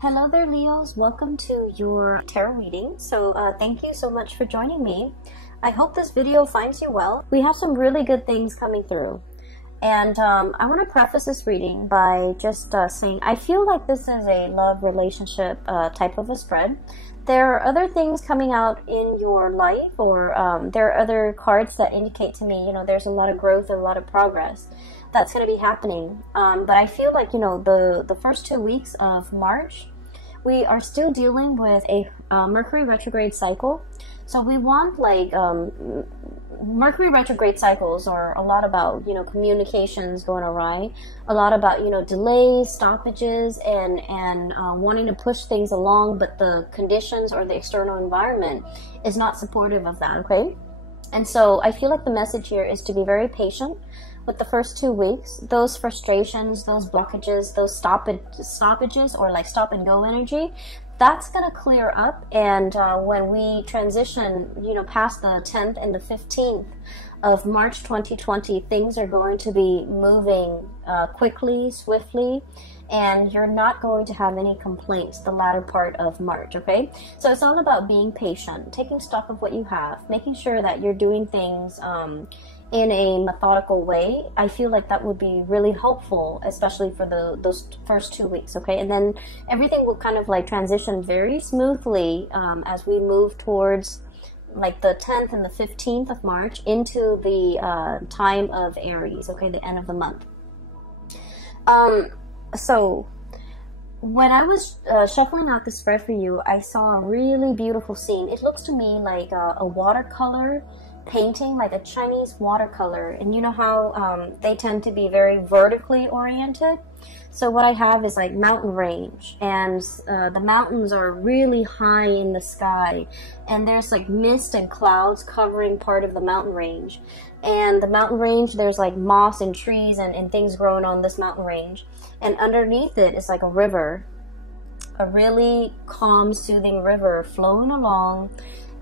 Hello there, Leos. Welcome to your tarot reading. Thank you so much for joining me. I hope this video finds you well. We have some really good things coming through. And I want to preface this reading by just saying I feel like this is a love relationship type of a spread. There are other things coming out in your life, or there are other cards that indicate to me, there's a lot of growth and a lot of progress that's going to be happening. But I feel like, the first 2 weeks of March, we are still dealing with a Mercury retrograde cycle. So we want Mercury retrograde cycles are a lot about, communications going awry, a lot about, delays, stoppages, and wanting to push things along, but the conditions or the external environment is not supportive of that, okay? And so I feel like the message here is to be very patient with the first 2 weeks. Those frustrations, those blockages, those stoppages or like stop and go energy, that's going to clear up. And when we transition, past the 10th and the 15th of March 2020, things are going to be moving quickly, swiftly, and you're not going to have any complaints the latter part of March, okay? So it's all about being patient, taking stock of what you have, making sure that you're doing things in a methodical way. I feel like that would be really helpful, especially for those first 2 weeks, okay? And then everything will kind of like transition very smoothly as we move towards like the 10th and the 15th of March into the time of Aries, okay, the end of the month. So when I was shuffling out the spread for you, I saw a really beautiful scene. It looks to me like a watercolor painting, like a Chinese watercolor. And you know how they tend to be very vertically oriented? So what I have is like mountain range, and the mountains are really high in the sky, and there's like mist and clouds covering part of the mountain range. And the mountain range, there's like moss and trees and things growing on this mountain range. And underneath it is like a river, a really calm, soothing river flowing along.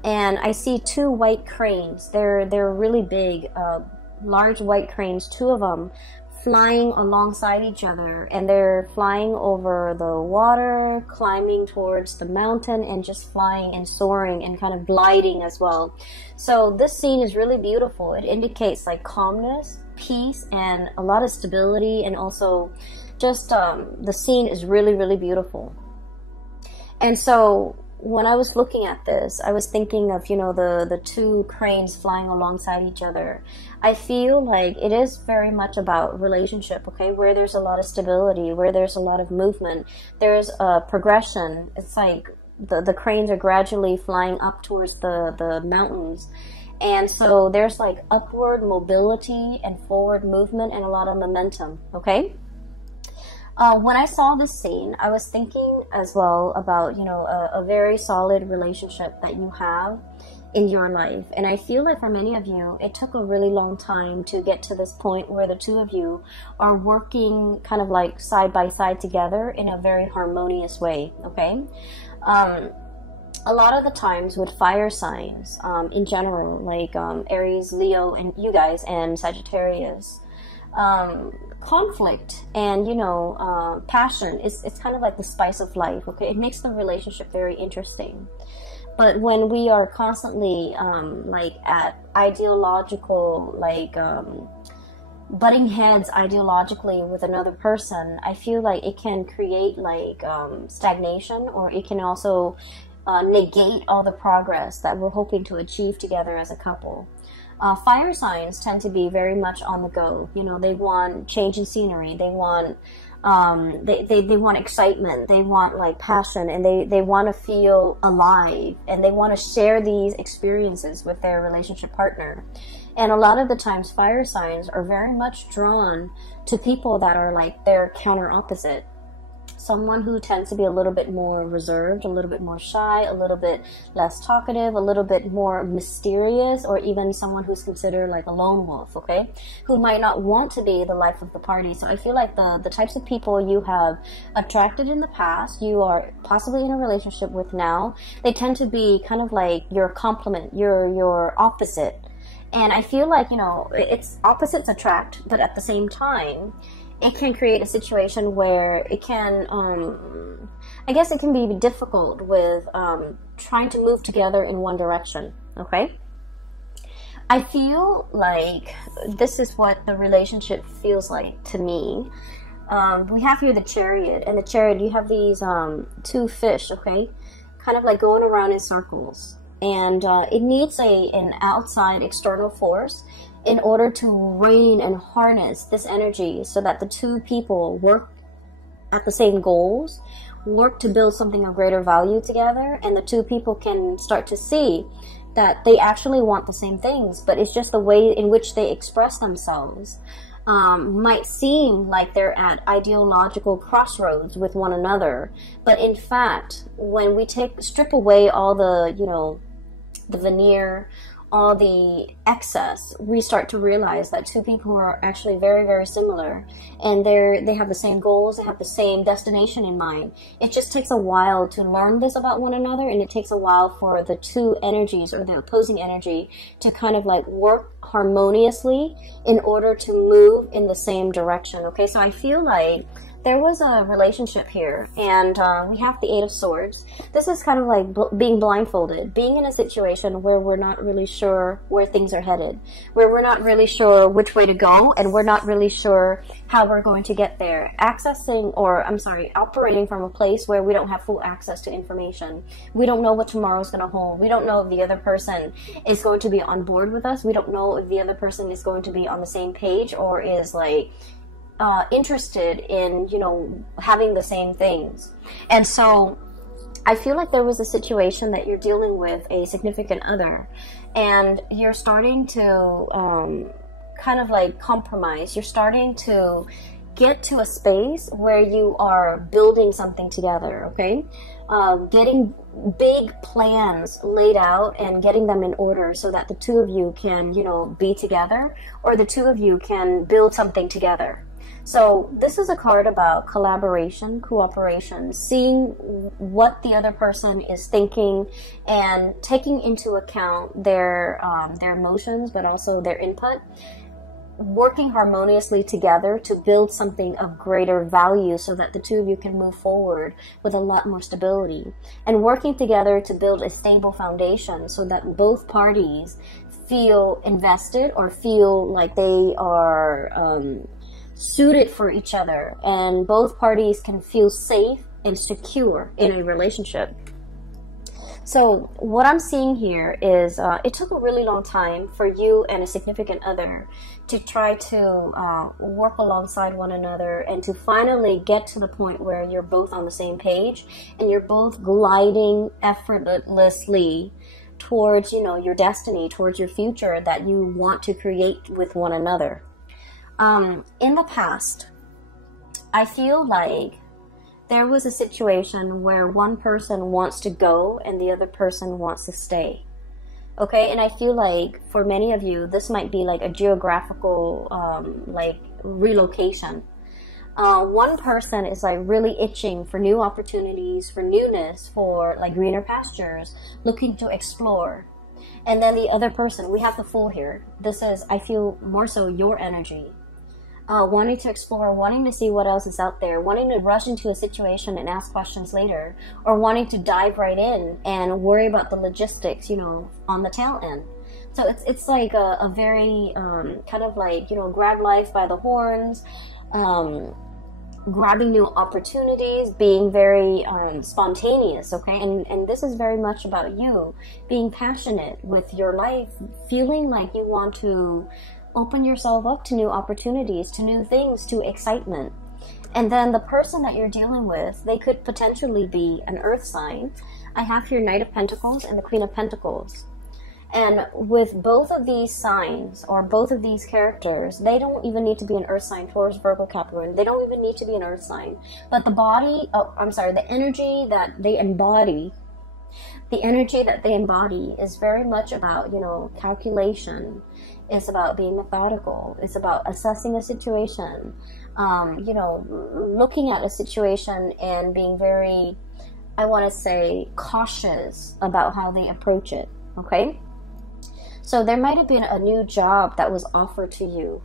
And I see two white cranes. They're really big, large white cranes, two of them, flying alongside each other. And they're flying over the water, climbing towards the mountain, and just flying and soaring and kind of gliding as well. So this scene is really beautiful. It indicates like calmness, peace, and a lot of stability. And also just the scene is really, really beautiful. And so when I was looking at this, I was thinking of, the two cranes flying alongside each other. I feel like it is very much about relationship, okay, where there's a lot of stability, where there's a lot of movement, there's a progression. It's like the cranes are gradually flying up towards the mountains. And so there's like upward mobility and forward movement and a lot of momentum, okay? When I saw this scene, I was thinking as well about, a very solid relationship that you have in your life. And I feel like for many of you, it took a really long time to get to this point where the two of you are working kind of like side by side together in a very harmonious way, okay? A lot of the times with fire signs, in general, like Aries, Leo, and you guys, and Sagittarius, conflict and passion it's kind of like the spice of life, okay? It makes the relationship very interesting. But when we are constantly like at ideological butting heads ideologically with another person, I feel like it can create like stagnation, or it can also negate all the progress that we're hoping to achieve together as a couple. Fire signs tend to be very much on the go. They want change in scenery. They want they want excitement. They want like passion, and they want to feel alive, and they want to share these experiences with their relationship partner. And a lot of the times, fire signs are very much drawn to people that are like their counter opposite. Someone who tends to be a little bit more reserved, a little bit more shy, a little bit less talkative, a little bit more mysterious, or even someone who's considered like a lone wolf, okay? Who might not want to be the life of the party. So I feel like the types of people you have attracted in the past, you are possibly in a relationship with now, they tend to be kind of like your complement, your opposite. And I feel like, it's opposites attract, but at the same time, it can create a situation where it can, I guess it can be difficult with trying to move together in one direction, okay? I feel like this is what the relationship feels like to me. We have here the Chariot, and the Chariot, you have these two fish, okay? Kind of like going around in circles. And it needs an outside external force in order to rein and harness this energy so that the two people work at the same goals, work to build something of greater value together, and the two people can start to see that they actually want the same things, but it's just the way in which they express themselves might seem like they're at ideological crossroads with one another. But in fact, when we strip away all the, you know, the veneer, all the excess, we start to realize that two people are actually very, very similar, and they have the same goals, they have the same destination in mind. It just takes a while to learn this about one another, and it takes a while for the two energies, or the opposing energy, to kind of like work harmoniously in order to move in the same direction. Okay, so I feel like there was a relationship here, and we have the Eight of Swords. This is kind of like being blindfolded, being in a situation where we're not really sure where things are headed, where we're not really sure which way to go, and we're not really sure how we're going to get there. Operating from a place where we don't have full access to information. We don't know what tomorrow's going to hold. We don't know if the other person is going to be on board with us. We don't know if the other person is going to be on the same page, or is like interested in, you know, having the same things. And so I feel like there was a situation that you're dealing with a significant other, and you're starting to kind of like compromise. You're starting to get to a space where you are building something together, okay? Getting big plans laid out and getting them in order so that the two of you can, you know, be together, or the two of you can build something together. So this is a card about collaboration, cooperation, seeing what the other person is thinking and taking into account their emotions, but also their input, working harmoniously together to build something of greater value so that the two of you can move forward with a lot more stability, and working together to build a stable foundation so that both parties feel invested, or feel like they are suited for each other, and both parties can feel safe and secure in a relationship. So what I'm seeing here is it took a really long time for you and a significant other to try to work alongside one another, and to finally get to the point where you're both on the same page and you're both gliding effortlessly towards, you know, your destiny, towards your future that you want to create with one another. In the past, I feel like there was a situation where one person wants to go and the other person wants to stay. Okay, and I feel like for many of you, this might be like a geographical like relocation. One person is like really itching for new opportunities, for newness, for like greener pastures, looking to explore. And then the other person, we have the Fool here. This is, I feel, more so your energy. Wanting to explore, wanting to see what else is out there, wanting to rush into a situation and ask questions later, or wanting to dive right in and worry about the logistics, you know, on the tail end. So it's like a very kind of like, you know, grab life by the horns, grabbing new opportunities, being very spontaneous, okay? And this is very much about you being passionate with your life, feeling like you want to open yourself up to new opportunities, to new things, to excitement. And then the person that you're dealing with, they could potentially be an earth sign. I have here Knight of Pentacles and the Queen of Pentacles. And with both of these signs, or both of these characters, they don't even need to be an earth sign, Taurus, Virgo, Capricorn. They don't even need to be an earth sign. But the body, the energy that they embody, is very much about, you know, calculation. It's about being methodical. It's about assessing a situation, you know, looking at a situation and being very, I want to say, cautious about how they approach it, okay? So there might have been a new job that was offered to you,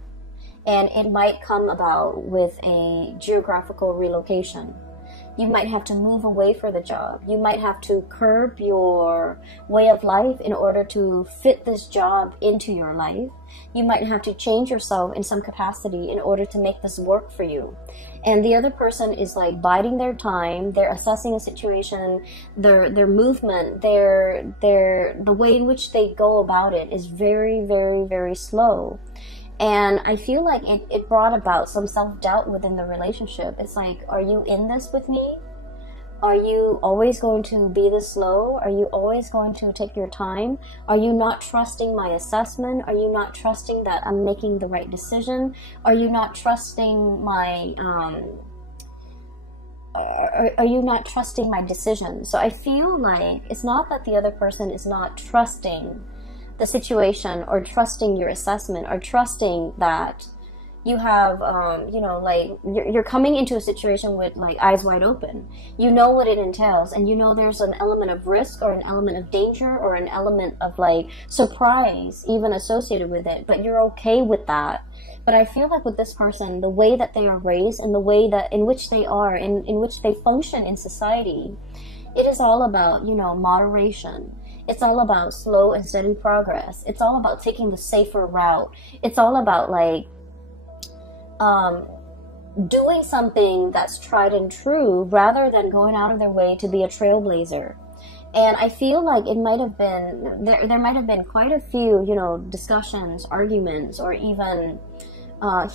And it might come about with a geographical relocation. You might have to move away for the job. You might have to curb your way of life in order to fit this job into your life. You might have to change yourself in some capacity in order to make this work for you. And the other person is like biding their time. They're assessing a situation. Their movement, the way in which they go about it is very, very, very slow. And I feel like it brought about some self-doubt within the relationship. It's like, are you in this with me? Are you always going to be this slow? Are you always going to take your time? Are you not trusting my assessment? Are you not trusting that I'm making the right decision? Are you not trusting my, are you not trusting my decision? So I feel like it's not that the other person is not trusting the situation or trusting your assessment or trusting that you have, you know, like you're coming into a situation with like eyes wide open. You know what it entails, and you know there's an element of risk or an element of danger or an element of like surprise even associated with it, but you're okay with that. But I feel like with this person, the way that they are raised and the way that in which they are, in which they function in society, it is all about, you know, moderation. It's all about slow and steady progress. It's all about taking the safer route. It's all about like doing something that's tried and true rather than going out of their way to be a trailblazer. And I feel like it might have been, there might have been quite a few, you know, discussions, arguments, or even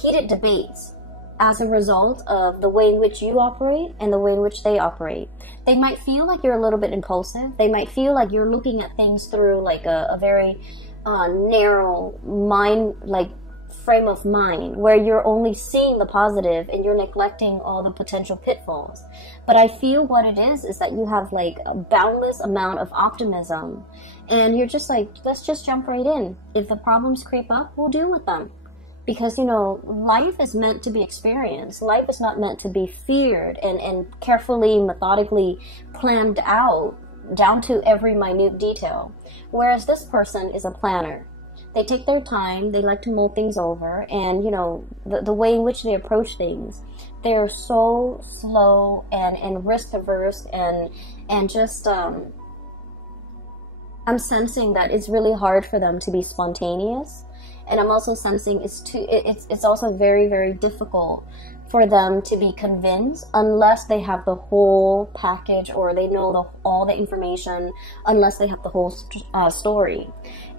heated debates as a result of the way in which you operate and the way in which they operate. They might feel like you're a little bit impulsive. They might feel like you're looking at things through like a very narrow mind, like frame of mind, where you're only seeing the positive and you're neglecting all the potential pitfalls. But I feel what it is that you have like a boundless amount of optimism, and you're just like, let's just jump right in. If the problems creep up, we'll deal with them. Because, you know, life is meant to be experienced. Life is not meant to be feared and carefully, methodically planned out down to every minute detail. Whereas this person is a planner. They take their time, they like to mull things over, and, you know, the way in which they approach things, they're so slow and risk averse and just, I'm sensing that it's really hard for them to be spontaneous. And I'm also sensing it's also very, very difficult for them to be convinced unless they have the whole package or they know all the information, unless they have the whole story.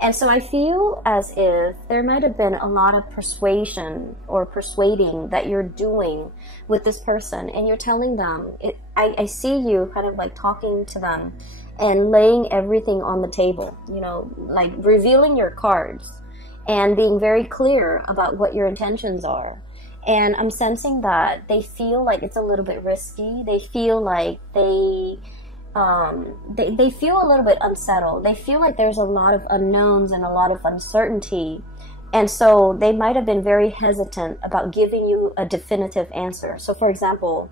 And so I feel as if there might have been a lot of persuasion or persuading that you're doing with this person, and you're telling them, I see you kind of like talking to them and laying everything on the table, you know, like revealing your cards and being very clear about what your intentions are. And I'm sensing that they feel like it's a little bit risky. They feel like they feel a little bit unsettled. They feel like there's a lot of unknowns and a lot of uncertainty. And so they might have been very hesitant about giving you a definitive answer. So for example,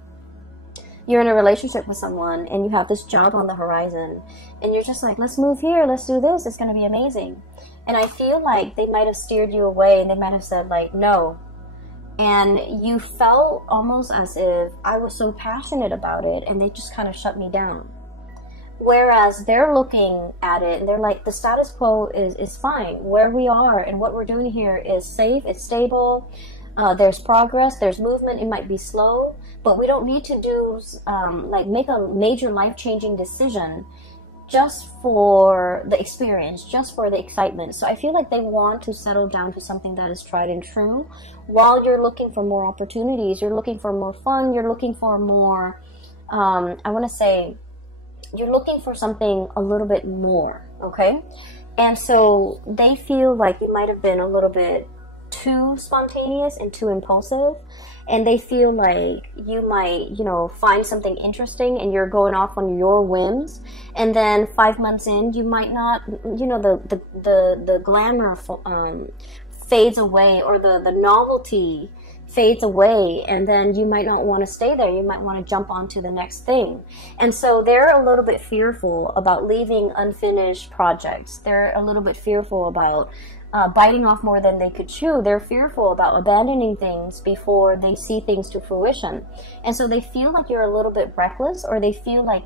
you're in a relationship with someone and you have this job on the horizon and you're just like, let's move here, let's do this, it's going to be amazing. And I feel like they might have steered you away and they might have said like, no. And you felt almost as if I was so passionate about it and they just kind of shut me down. Whereas they're looking at it and they're like, the status quo is fine. Where we are and what we're doing here is safe, it's stable. There's progress, there's movement. It might be slow, but we don't need to do like make a major life-changing decision just for the experience, just for the excitement. So I feel like they want to settle down to something that is tried and true while you're looking for more opportunities, you're looking for more fun, you're looking for more, I want to say, you're looking for something a little bit more, okay? And so they feel like you might have been a little bit too spontaneous and too impulsive, and they feel like you might, you know, find something interesting and you're going off on your whims, and then 5 months in you might not, you know, the glamour fades away, or the novelty fades away, and then you might not want to stay there. You might want to jump on to the next thing. And so they're a little bit fearful about leaving unfinished projects. They're a little bit fearful about biting off more than they could chew. They're fearful about abandoning things before they see things to fruition. And so they feel like you're a little bit reckless, or they feel like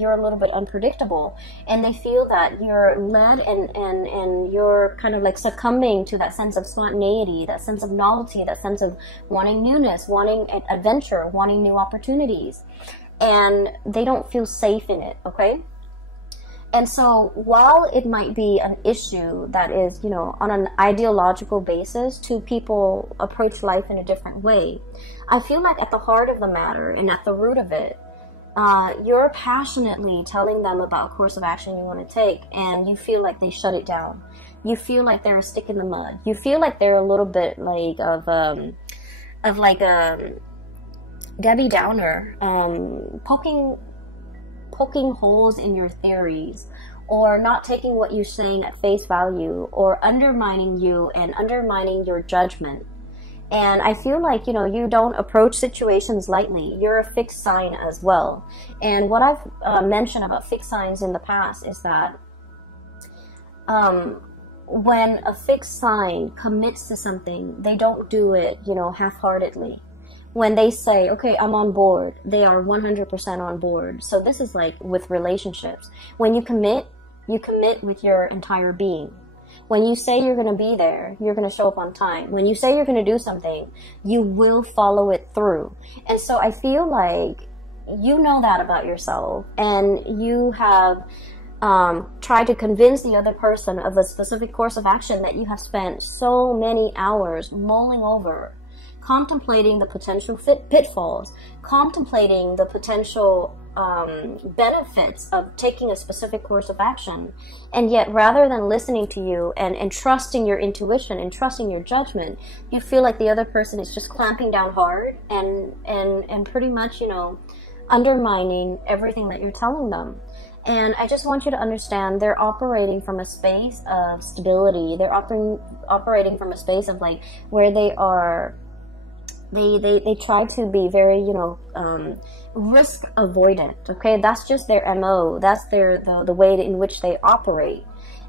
you're a little bit unpredictable. And they feel that you're led and you're kind of like succumbing to that sense of spontaneity, that sense of novelty, that sense of wanting newness, wanting adventure, wanting new opportunities. And they don't feel safe in it, okay? And so while it might be an issue that is, you know, on an ideological basis, two people approach life in a different way, I feel like at the heart of the matter and at the root of it, you're passionately telling them about a course of action you want to take, and you feel like they shut it down. You feel like they're a stick in the mud. You feel like they're a little bit like of like a Debbie Downer, poking holes in your theories, or not taking what you're saying at face value, or undermining you and undermining your judgment. And I feel like, you know, you don't approach situations lightly. You're a fixed sign as well. And what I've mentioned about fixed signs in the past is that when a fixed sign commits to something, they don't do it, you know, half-heartedly. When they say, okay, I'm on board, they are 100% on board. So this is like with relationships. When you commit with your entire being. When you say you're going to be there, you're going to show up on time. When you say you're going to do something, you will follow it through. And so I feel like you know that about yourself, and you have tried to convince the other person of a specific course of action that you have spent so many hours mulling over, contemplating the potential pitfalls, contemplating the potential benefits of taking a specific course of action. And yet, rather than listening to you and trusting your intuition and trusting your judgment, you feel like the other person is just clamping down hard and pretty much, you know, undermining everything that you're telling them. And I just want you to understand, they're operating from a space of stability. They're operating from a space of like where they are. They try to be very, you know, risk avoidant. Okay, that's just their MO. That's the way in which they operate.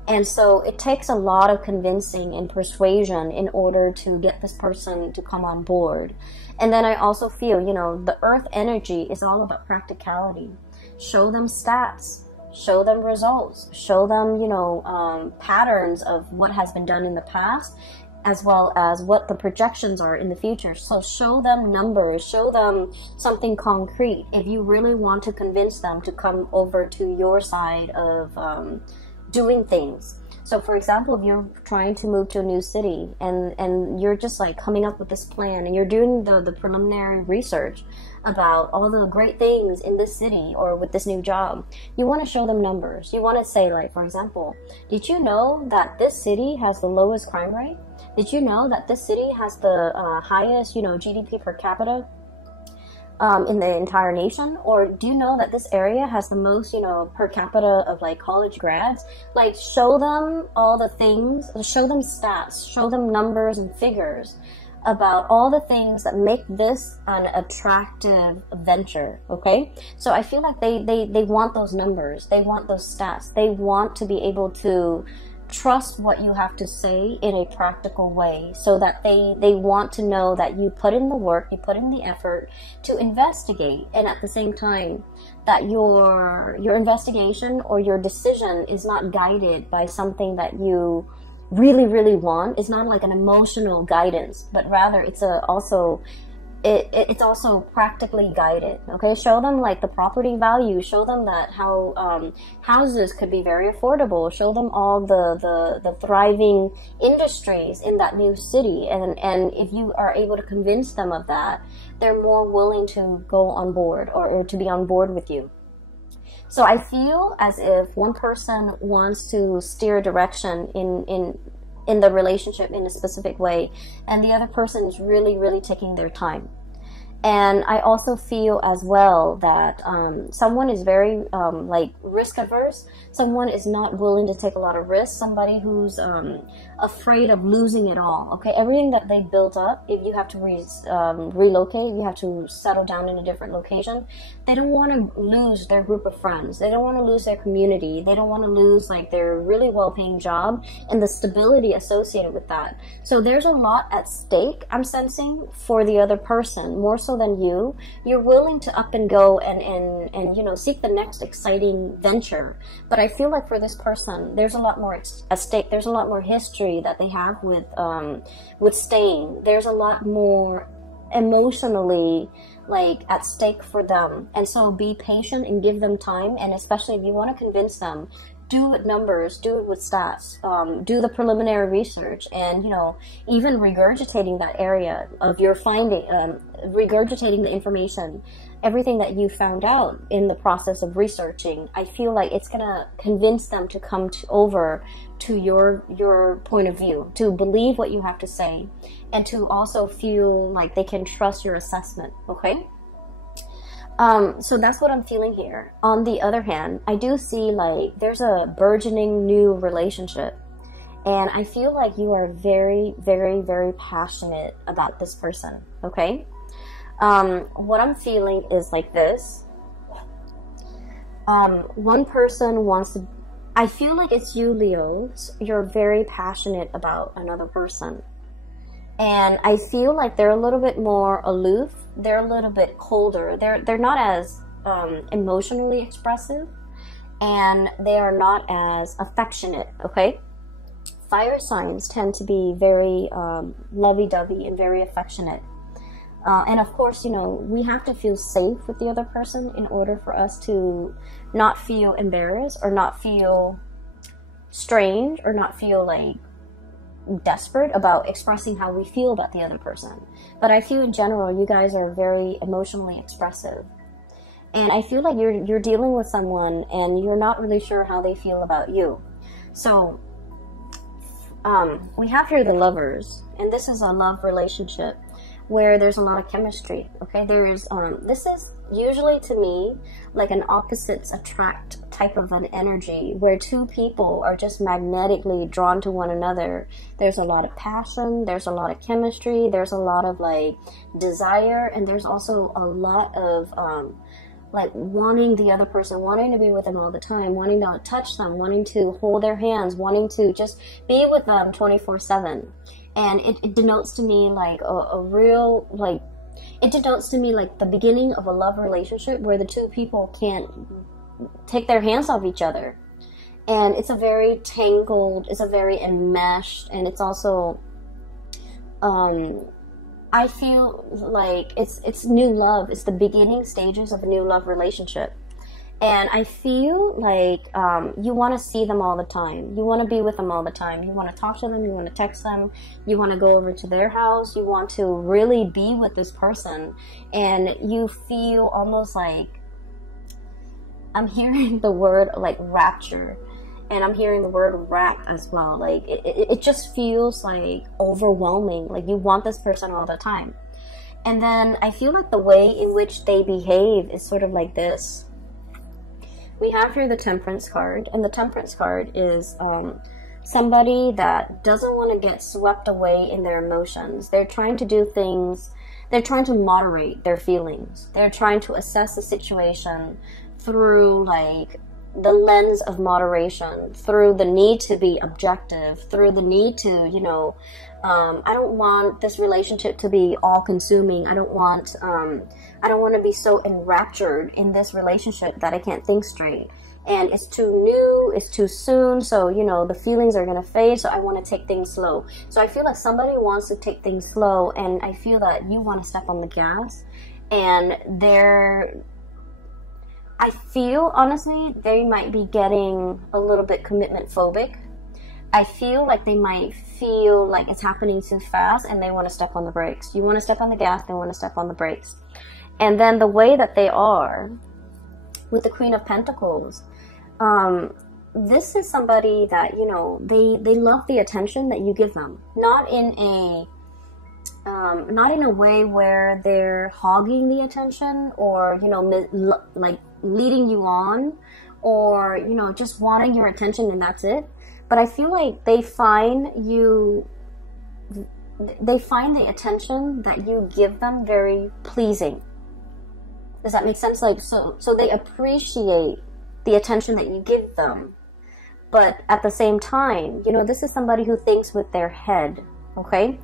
And so it takes a lot of convincing and persuasion in order to get this person to come on board. And then I also feel, you know, the earth energy is all about practicality. Show them stats, show them results, show them, you know, patterns of what has been done in the past, as well as what the projections are in the future. So show them numbers, show them something concrete if you really want to convince them to come over to your side of doing things. So for example, if you're trying to move to a new city and you're just like coming up with this plan and you're doing the preliminary research about all the great things in this city or with this new job, you want to show them numbers. You want to say, like, for example, did you know that this city has the lowest crime rate? Did you know that this city has the highest, you know, GDP per capita in the entire nation? Or do you know that this area has the most, you know, per capita of like college grads? Like, show them all the things, show them stats, show them numbers and figures about all the things that make this an attractive venture. Okay, so I feel like they want those numbers, they want those stats, they want to be able to trust what you have to say in a practical way, so that they want to know that you put in the work, you put in the effort to investigate, and at the same time that your investigation or your decision is not guided by something that you really want. It's not like an emotional guidance, but rather it's also practically guided. Okay, show them like the property value, show them that how houses could be very affordable, show them all the thriving industries in that new city, and if you are able to convince them of that, they're more willing to go on board or to be on board with you. So I feel as if one person wants to steer direction in the relationship in a specific way, and the other person is really taking their time. And I also feel as well that someone is very like risk averse. Someone is not willing to take a lot of risks. Somebody who's afraid of losing it all. Okay, everything that they built up, if you have to relocate, you have to settle down in a different location, they don't want to lose their group of friends. They don't want to lose their community. They don't want to lose like their really well-paying job and the stability associated with that. So there's a lot at stake, I'm sensing, for the other person, more so than you. You're willing to up and go and you know, seek the next exciting venture. But I feel like for this person, there's a lot more at stake. There's a lot more history that they have with staying. There's a lot more emotionally like at stake for them, and so be patient and give them time. And especially if you want to convince them, do it with numbers, do it with stats, do the preliminary research, and you know, even regurgitating that area of your finding, regurgitating the information, everything that you found out in the process of researching. I feel like it's gonna convince them to come over to your point of view, to believe what you have to say, and to also feel like they can trust your assessment. Okay, so that's what I'm feeling here. On the other hand, I do see like there's a burgeoning new relationship, and I feel like you are very, very, very passionate about this person. Okay, what I'm feeling is like this. One person wants to, I feel like it's you, Leo. You're very passionate about another person. And I feel like they're a little bit more aloof. They're a little bit colder. They're not as emotionally expressive. And they are not as affectionate, okay? Fire signs tend to be very lovey-dovey and very affectionate. And of course, you know, we have to feel safe with the other person in order for us to not feel embarrassed or not feel strange or not feel like desperate about expressing how we feel about the other person. But I feel in general, you guys are very emotionally expressive. And I feel like you're dealing with someone and you're not really sure how they feel about you. So we have here the Lovers, and this is a love relationship where there's a lot of chemistry. Okay, there's this is usually to me like an opposites attract type of an energy where two people are just magnetically drawn to one another. There's a lot of passion, there's a lot of chemistry, there's a lot of like desire, and there's also a lot of like wanting the other person, wanting to be with them all the time, wanting to touch them, wanting to hold their hands, wanting to just be with them 24/7. And it denotes to me like a real, like, it denotes to me like the beginning of a love relationship where the two people can't take their hands off each other. And it's a very tangled, it's a very enmeshed, and it's also, I feel like it's new love. It's the beginning stages of a new love relationship. And I feel like you want to see them all the time. You want to be with them all the time. You want to talk to them. You want to text them. You want to go over to their house. You want to really be with this person. And you feel almost like, I'm hearing the word like rapture. And I'm hearing the word wrath as well. Like it just feels like overwhelming. Like you want this person all the time. And then I feel like the way in which they behave is sort of like this. We have here the Temperance card, and the Temperance card is somebody that doesn't want to get swept away in their emotions. They're trying to do things, they're trying to moderate their feelings. They're trying to assess the situation through like the lens of moderation, through the need to be objective, through the need to, you know, I don't want this relationship to be all-consuming. I don't want to be so enraptured in this relationship that I can't think straight. And it's too new, it's too soon, so, you know, the feelings are going to fade, so I want to take things slow. So I feel like somebody wants to take things slow, and I feel that you want to step on the gas, and I feel, honestly, they might be getting a little bit commitment phobic. I feel like they might feel like it's happening too fast and they want to step on the brakes. You want to step on the gas, they want to step on the brakes. And then the way that they are, with the Queen of Pentacles, this is somebody that, you know, they love the attention that you give them. Not in a way where they're hogging the attention or, you know, like leading you on or, you know, just wanting your attention and that's it. but I feel like they find you, they find the attention that you give them very pleasing. Does that make sense? Like, so they appreciate the attention that you give them. But at the same time, you know, this is somebody who thinks with their head, okay?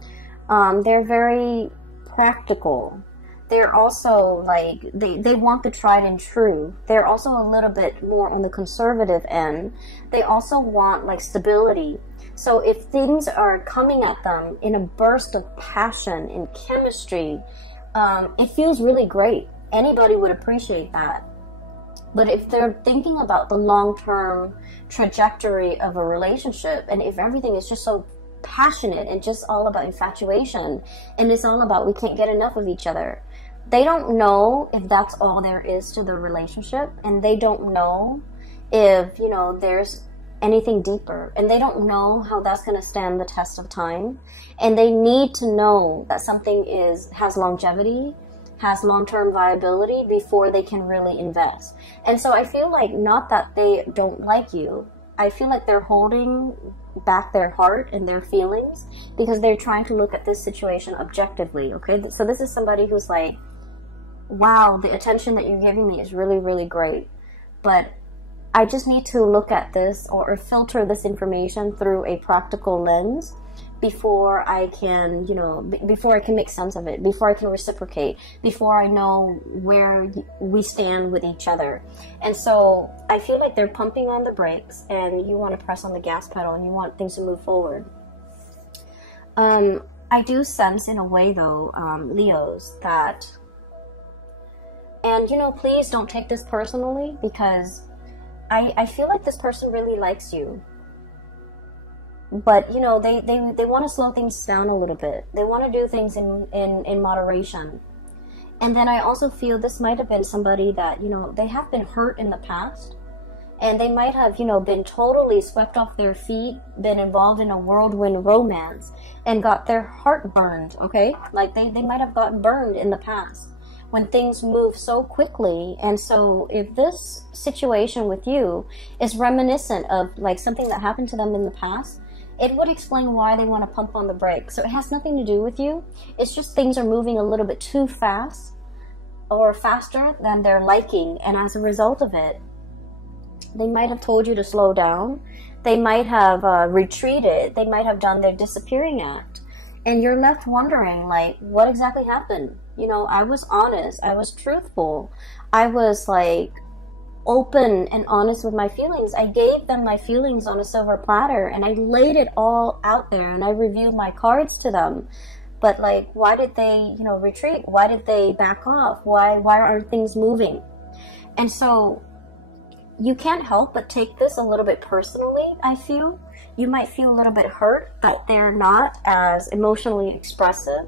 They're very practical. They're also like, they want the tried and true. They're also a little bit more on the conservative end. They also want like stability. So if things are coming at them in a burst of passion and chemistry, it feels really great. Anybody would appreciate that. But if they're thinking about the long-term trajectory of a relationship, and if everything is just so passionate and just all about infatuation, and it's all about we can't get enough of each other, they don't know if that's all there is to the relationship, and they don't know if, you know, there's anything deeper, and they don't know how that's going to stand the test of time. And they need to know that something has longevity, has long-term viability before they can really invest. And so I feel like, not that they don't like you, I feel like they're holding back their heart and their feelings because they're trying to look at this situation objectively, okay? So this is somebody who's like, wow, the attention that you're giving me is really, really great, but I just need to look at this or filter this information through a practical lens before I can, you know, before I can make sense of it, before I can reciprocate, before I know where we stand with each other. And so I feel like they're pumping on the brakes, and you want to press on the gas pedal, and you want things to move forward. I do sense in a way, though, Leos, that, and, you know, please don't take this personally, because I feel like this person really likes you. But, you know, they want to slow things down a little bit. They want to do things in moderation. And then I also feel this might have been somebody that, you know, they have been hurt in the past. And they might have, you know, been totally swept off their feet, been involved in a whirlwind romance, and got their heart burned, okay? Like, they might have gotten burned in the past when things move so quickly. And so if this situation with you is reminiscent of, like, something that happened to them in the past, it would explain why they want to pump on the brakes. So it has nothing to do with you. It's just things are moving a little bit too fast or faster than they're liking. And as a result of it, they might have told you to slow down. They might have retreated. They might have done their disappearing act. And you're left wondering, like, what exactly happened? You know, I was honest. I was truthful. I was, like, open and honest with my feelings. I gave them my feelings on a silver platter, and I laid it all out there, and I reviewed my cards to them. But, like, why did they, you know, retreat? Why did they back off? Why aren't things moving? And so you can't help but take this a little bit personally, I feel. You might feel a little bit hurt that they're not as emotionally expressive.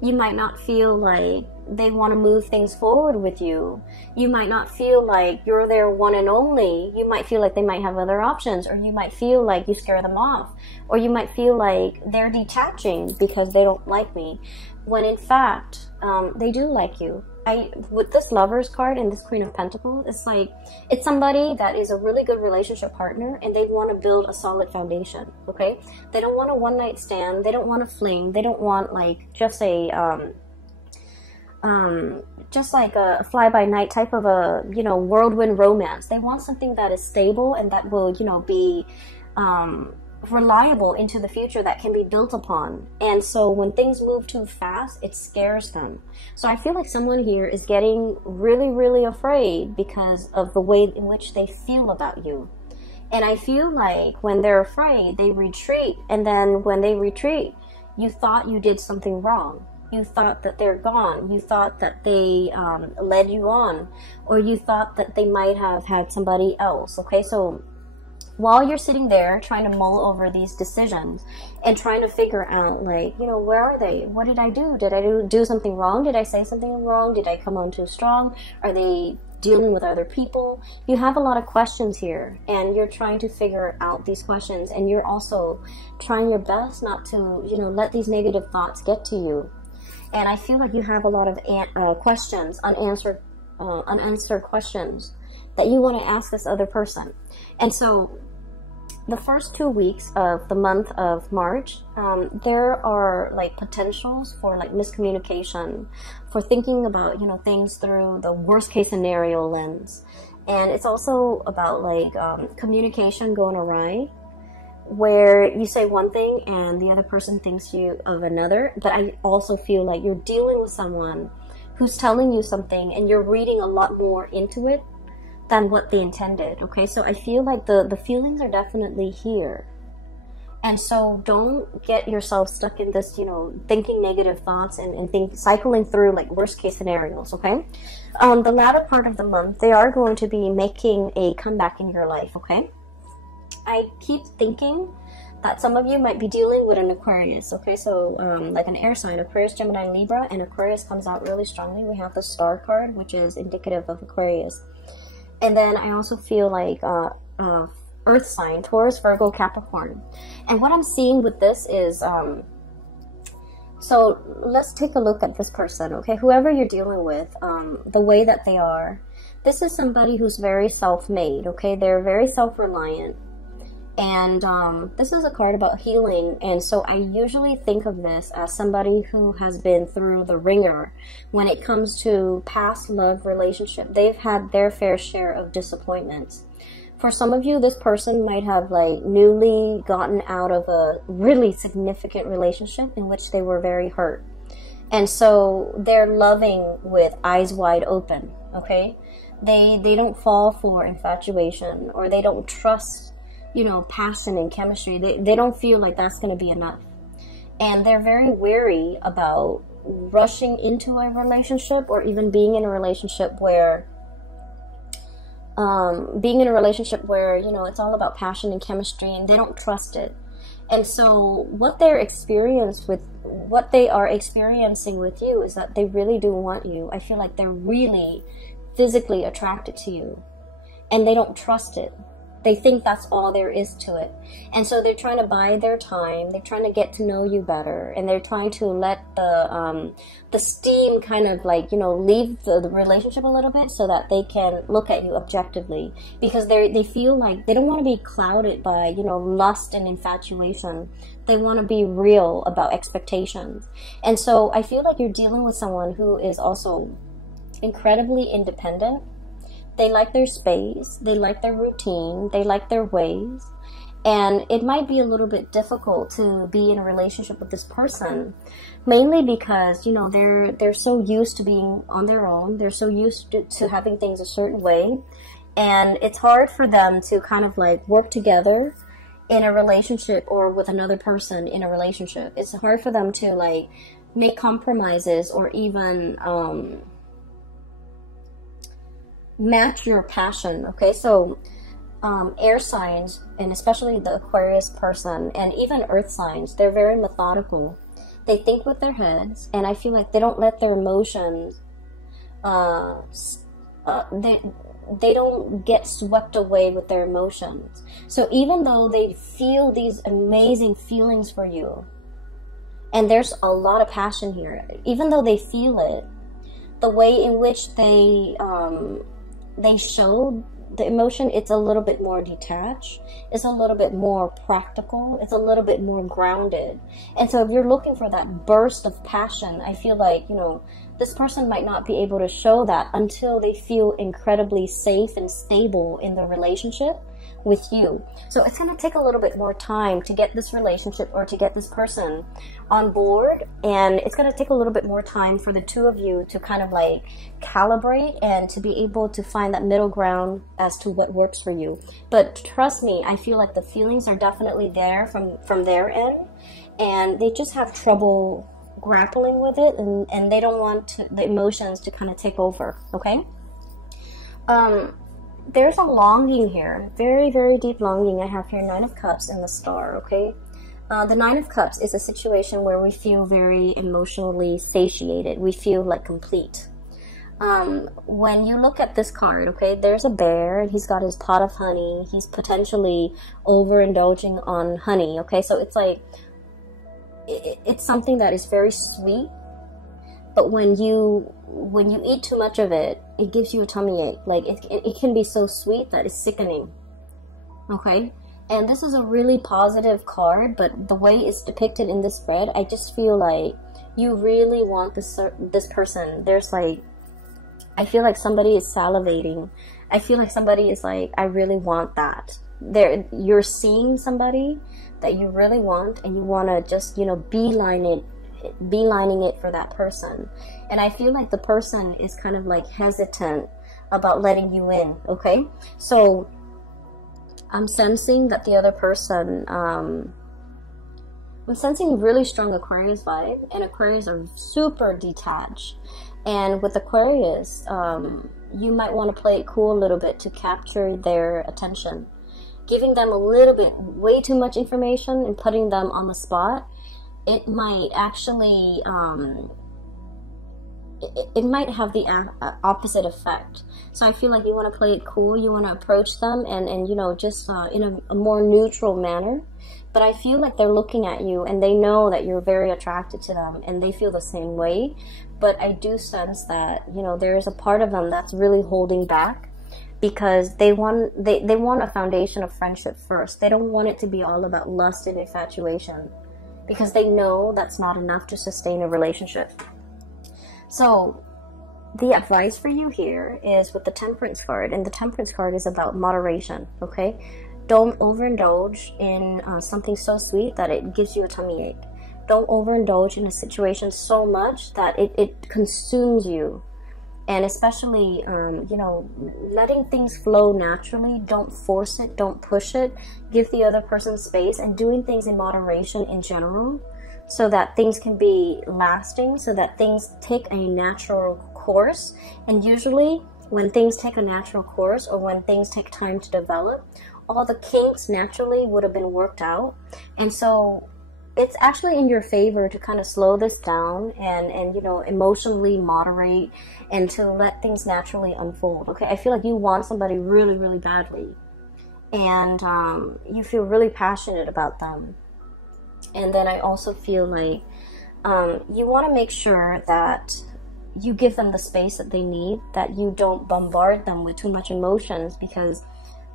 You might not feel like they want to move things forward with you. You might not feel like you're their one and only. You might feel like they might have other options, or you might feel like you scare them off, or you might feel like they're detaching because they don't like me, when in fact, they do like you. With this Lovers card and this Queen of Pentacles, it's like, it's somebody that is a really good relationship partner, and they want to build a solid foundation, okay? They don't want a one-night stand. They don't want a fling. They don't want, like, just a fly-by-night type of a, you know, whirlwind romance. They want something that is stable and that will, you know, be reliable into the future, that can be built upon. And so when things move too fast, it scares them. So I feel like someone here is getting really, really afraid because of the way in which they feel about you. And I feel like when they're afraid, they retreat. And then when they retreat, you thought you did something wrong. You thought that they're gone. You thought that they led you on. Or you thought that they might have had somebody else. Okay, so while you're sitting there trying to mull over these decisions and trying to figure out, like, you know, where are they? What did I do? Did I do something wrong? Did I say something wrong? Did I come on too strong? Are they dealing with other people? You have a lot of questions here, and you're trying to figure out these questions, and you're also trying your best not to, you know, let these negative thoughts get to you. And I feel like you have a lot of questions, unanswered questions that you want to ask this other person. And so the first 2 weeks of the month of March, there are like potentials for like miscommunication, for thinking about, you know, things through the worst case scenario lens. And it's also about like communication going awry, where you say one thing and the other person thinks you of another. But I also feel like you're dealing with someone who's telling you something and you're reading a lot more into it than what they intended. Okay, so I feel like the feelings are definitely here. And so don't get yourself stuck in this, you know, thinking negative thoughts and cycling through like worst case scenarios, okay? The latter part of the month, they are going to be making a comeback in your life, okay? I keep thinking that some of you might be dealing with an Aquarius, okay? So like an air sign, Aquarius, Gemini, Libra, and Aquarius comes out really strongly. We have the star card, which is indicative of Aquarius. And then I also feel like earth sign, Taurus, Virgo, Capricorn. And what I'm seeing with this is, so let's take a look at this person, okay? Whoever you're dealing with, the way that they are, this is somebody who's very self-made, okay? They're very self-reliant. And this is a card about healing, and so I usually think of this as somebody who has been through the ringer when it comes to past love relationship. They've had their fair share of disappointments. For some of you, this person might have like newly gotten out of a really significant relationship in which they were very hurt. And so they're loving with eyes wide open, okay? They don't fall for infatuation, or they don't trust, you know, passion and chemistry. They don't feel like that's going to be enough. And they're very wary about rushing into a relationship, or even being in a relationship where, you know, it's all about passion and chemistry, and they don't trust it. And so what they are experiencing with you is that they really do want you. I feel like they're really physically attracted to you, and they don't trust it. They think that's all there is to it. And so they're trying to bide their time. They're trying to get to know you better. And they're trying to let the steam kind of like, you know, leave the relationship a little bit so that they can look at you objectively. Because they feel like they don't want to be clouded by, you know, lust and infatuation. They want to be real about expectations. And so I feel like you're dealing with someone who is also incredibly independent. They like their space, they like their routine, they like their ways, and it might be a little bit difficult to be in a relationship with this person, mainly because, you know, they're so used to being on their own, they're so used to having things a certain way, and it's hard for them to kind of like work together in a relationship, or with another person in a relationship. It's hard for them to like make compromises, or even match your passion, okay? So air signs, and especially the Aquarius person, and even earth signs, they're very methodical. They think with their heads, and I feel like they don't let their emotions, they don't get swept away with their emotions. So even though they feel these amazing feelings for you, and there's a lot of passion here, even though they feel it, the way in which they show the emotion, it's a little bit more detached, it's a little bit more practical, it's a little bit more grounded. And so if you're looking for that burst of passion, I feel like, you know, this person might not be able to show that until they feel incredibly safe and stable in the relationship with you. So it's going to take a little bit more time to get this relationship, or to get this person on board, and it's going to take a little bit more time for the two of you to kind of like calibrate and to be able to find that middle ground as to what works for you. But trust me, I feel like the feelings are definitely there from their end, and they just have trouble grappling with it, and they don't want the emotions to kind of take over, okay? There's a longing here, very, very deep longing. I have here 9 of Cups and the Star, okay? The 9 of Cups is a situation where we feel very emotionally satiated. We feel like complete. When you look at this card, okay, there's a bear, and he's got his pot of honey. He's potentially overindulging on honey, okay? So it's like, it's something that is very sweet, but when you eat too much of it, it gives you a tummy ache. Like it can be so sweet that it's sickening, okay? And this is a really positive card, but the way it's depicted in this spread, I just feel like you really want this person. There's like, I feel like somebody is salivating. I feel like somebody is like, I really want that. You're seeing somebody that you really want, and you want to just, you know, beelining it for that person. And I feel like the person is kind of like hesitant about letting you in, okay? So I'm sensing that the other person, I'm sensing really strong Aquarius vibe, and Aquarius are super detached. And with Aquarius, you might want to play it cool a little bit to capture their attention. Giving them a little bit, way too much information and putting them on the spot, it might actually, it might have the opposite effect. So I feel like you want to play it cool, you want to approach them and you know, just in a more neutral manner. But I feel like they're looking at you and they know that you're very attracted to them and they feel the same way. But I do sense that, you know, there is a part of them that's really holding back because they want a foundation of friendship first. They don't want it to be all about lust and infatuation because they know that's not enough to sustain a relationship. So the advice for you here is with the Temperance card, and the Temperance card is about moderation, okay? Don't overindulge in something so sweet that it gives you a tummy ache. Don't overindulge in a situation so much that it consumes you. And especially, you know, letting things flow naturally. Don't force it. Don't push it. Give the other person space, and doing things in moderation in general so that things can be lasting, so that things take a natural course. And usually when things take a natural course, or when things take time to develop, all the kinks naturally would have been worked out. And so it's actually in your favor to kind of slow this down and you know, emotionally moderate and to let things naturally unfold, okay? I feel like you want somebody really, really badly, and you feel really passionate about them. And then I also feel like you want to make sure that you give them the space that they need, that you don't bombard them with too much emotions, because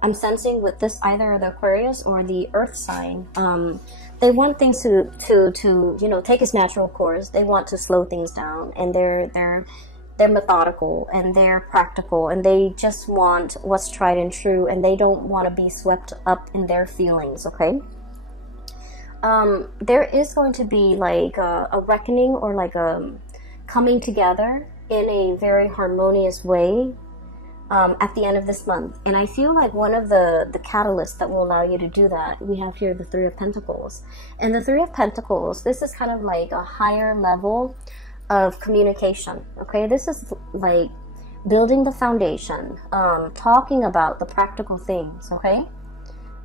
I'm sensing with this, either the Aquarius or the Earth sign, they want things to you know, take its natural course. They want to slow things down, and they're methodical and they're practical, and they just want what's tried and true, and they don't want to be swept up in their feelings, okay? There is going to be like a reckoning, or like a coming together in a very harmonious way at the end of this month. And I feel like one of the catalysts that will allow you to do that, we have here the Three of Pentacles. And the Three of Pentacles, this is kind of like a higher level of communication, okay? This is like building the foundation, talking about the practical things, okay?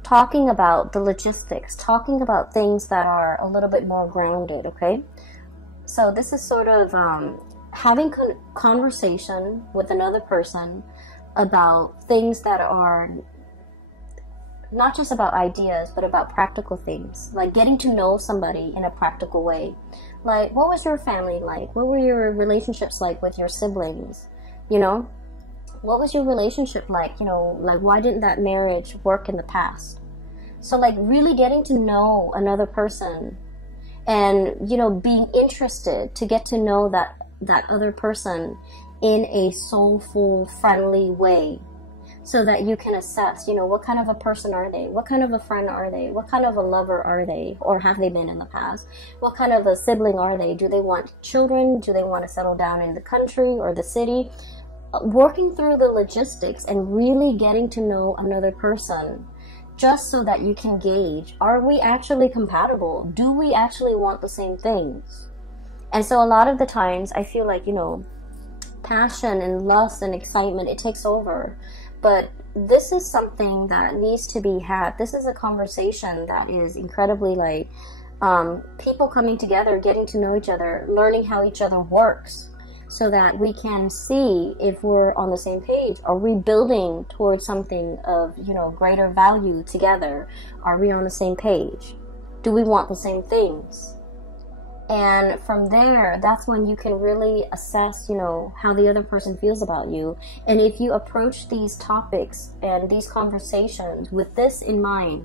Talking about the logistics, talking about things that are a little bit more grounded, okay? So this is sort of having conversation with another person about things that are not just about ideas, but about practical things, like getting to know somebody in a practical way. Like, what was your family like? What were your relationships like with your siblings? You know, what was your relationship like? You know, like, why didn't that marriage work in the past? So like really getting to know another person, and, you know, being interested to get to know that other person in a soulful, friendly way, so that you can assess, you know, what kind of a person are they? What kind of a friend are they? What kind of a lover are they? Or have they been in the past? What kind of a sibling are they? Do they want children? Do they want to settle down in the country or the city? Working through the logistics and really getting to know another person, just so that you can gauge, are we actually compatible? Do we actually want the same things? And so a lot of the times I feel like, you know, passion and lust and excitement, it takes over. But this is something that needs to be had. This is a conversation that is incredibly like people coming together, getting to know each other, learning how each other works, so that we can see if we're on the same page. Are we building towards something of, you know, greater value together? Are we on the same page? Do we want the same things? And from there, that's when you can really assess, you know, how the other person feels about you. And if you approach these topics and these conversations with this in mind,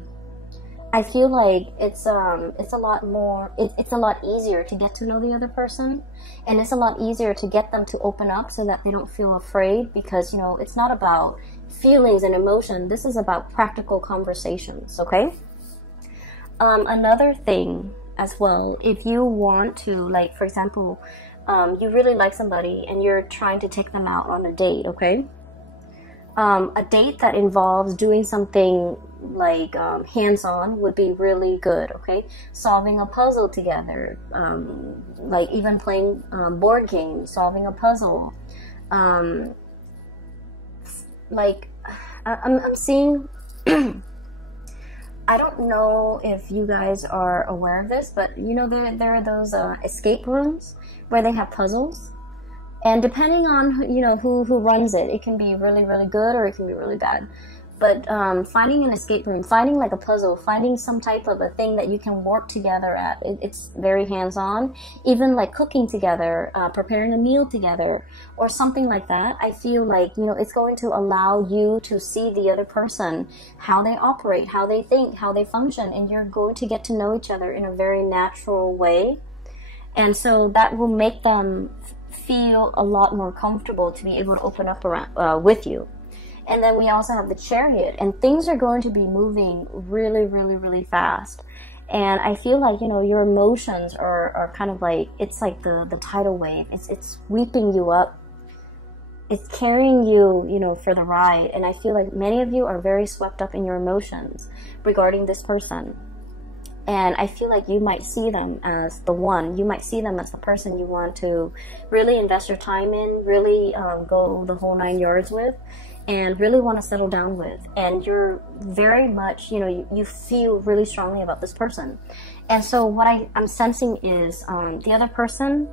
I feel like it's a lot more, it's a lot easier to get to know the other person, and it's a lot easier to get them to open up so that they don't feel afraid, because you know, it's not about feelings and emotion. This is about practical conversations. Okay. Another thing as well, if you want to, like, for example, you really like somebody and you're trying to take them out on a date. Okay. A date that involves doing something like hands-on would be really good. Okay, solving a puzzle together, like even playing board games, solving a puzzle. Like I'm seeing. I don't know if you guys are aware of this, but you know, there are those escape rooms where they have puzzles. And depending on, you know, who runs it, it can be really, really good or it can be really bad. But finding an escape room, finding like a puzzle, finding some type of a thing that you can work together at, it's very hands-on. Even like cooking together, preparing a meal together, or something like that. I feel like, you know, it's going to allow you to see the other person, how they operate, how they think, how they function, and you're going to get to know each other in a very natural way. And so that will make them feel a lot more comfortable to be able to open up around, with you. And then we also have the Chariot, and things are going to be moving really, really, really fast. And I feel like, you know, your emotions are kind of like, it's like the tidal wave. It's sweeping you up. It's carrying you, you know, for the ride. And I feel like many of you are very swept up in your emotions regarding this person. And I feel like you might see them as the one. You might see them as the person you want to really invest your time in, really go the whole 9 yards with, and really want to settle down with. And you're very much, you know, you feel really strongly about this person. And so what I'm sensing is the other person,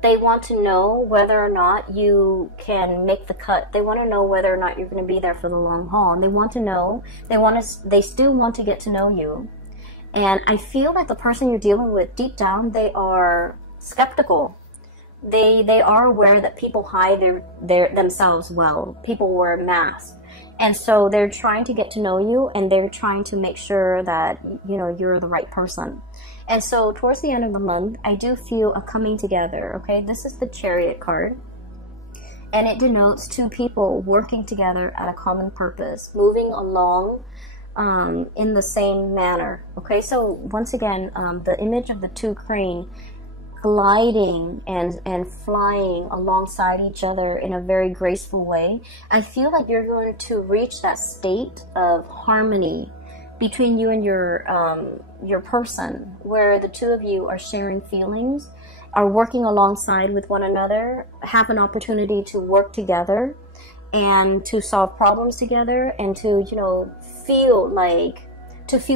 they want to know whether or not you can make the cut. They want to know whether or not you're going to be there for the long haul. And they want to know, they still want to get to know you. And I feel like the person you're dealing with, deep down, they are skeptical. They are aware that people hide themselves well. People wear masks. And so they're trying to get to know you, and they're trying to make sure that, you know, you're the right person. And so towards the end of the month, I do feel a coming together. Okay, this is the Chariot card. And it denotes two people working together at a common purpose, moving along in the same manner. Okay, so once again, the image of the two crane gliding and flying alongside each other in a very graceful way. I feel like you're going to reach that state of harmony between you and your person, where the two of you are sharing feelings, are working alongside with one another, have an opportunity to work together and to solve problems together, and to, you know, feel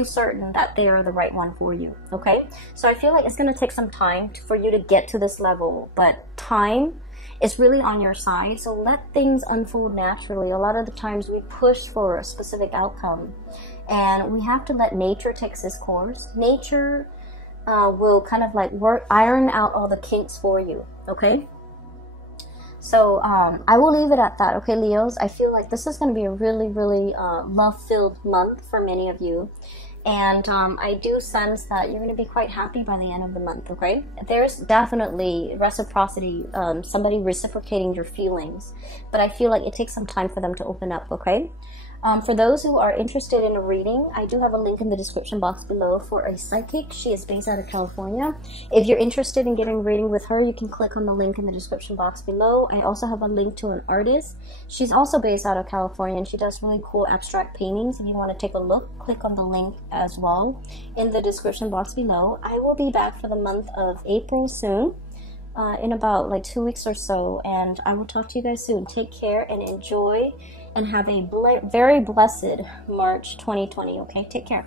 certain that they are the right one for you. Okay, so I feel like it's going to take some time for you to get to this level, but time is really on your side. So let things unfold naturally. A lot of the times we push for a specific outcome, and we have to let nature take its course. Nature will kind of like iron out all the kinks for you. Okay, so I will leave it at that. Okay, Leos, I feel like this is going to be a really, really love-filled month for many of you. And I do sense that you're going to be quite happy by the end of the month, okay? There's definitely reciprocity, somebody reciprocating your feelings. But I feel like it takes some time for them to open up, okay? For those who are interested in a reading, I do have a link in the description box below for a psychic. She is based out of California. If you're interested in getting a reading with her, you can click on the link in the description box below. I also have a link to an artist. She's also based out of California, and she does really cool abstract paintings. If you want to take a look, click on the link as well in the description box below. I will be back for the month of April soon, in about like 2 weeks or so, and I will talk to you guys soon. Take care and enjoy, and have a very blessed March 2020, okay? Take care.